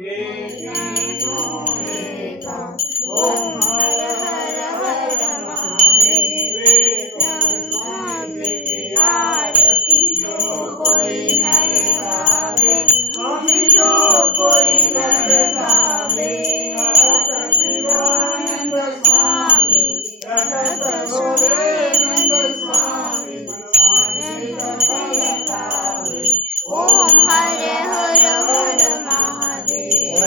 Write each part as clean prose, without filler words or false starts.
ओम हर हर हर महादेव। स्वामी की आरती जो कोई नर गावे, जो कोई नर गावे। शिवानंद स्वामी रखत भोलेनंद स्वामी गावे। ओम हर हर हर महादेव।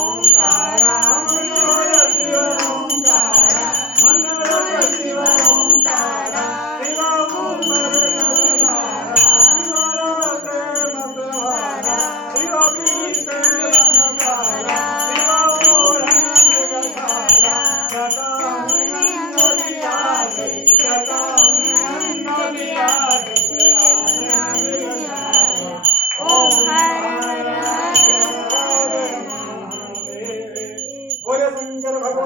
ओंकारा हर शिव ओंकारा, हर शिव ओंकारा। ओम हर हर ओम हर हर हर महादेव।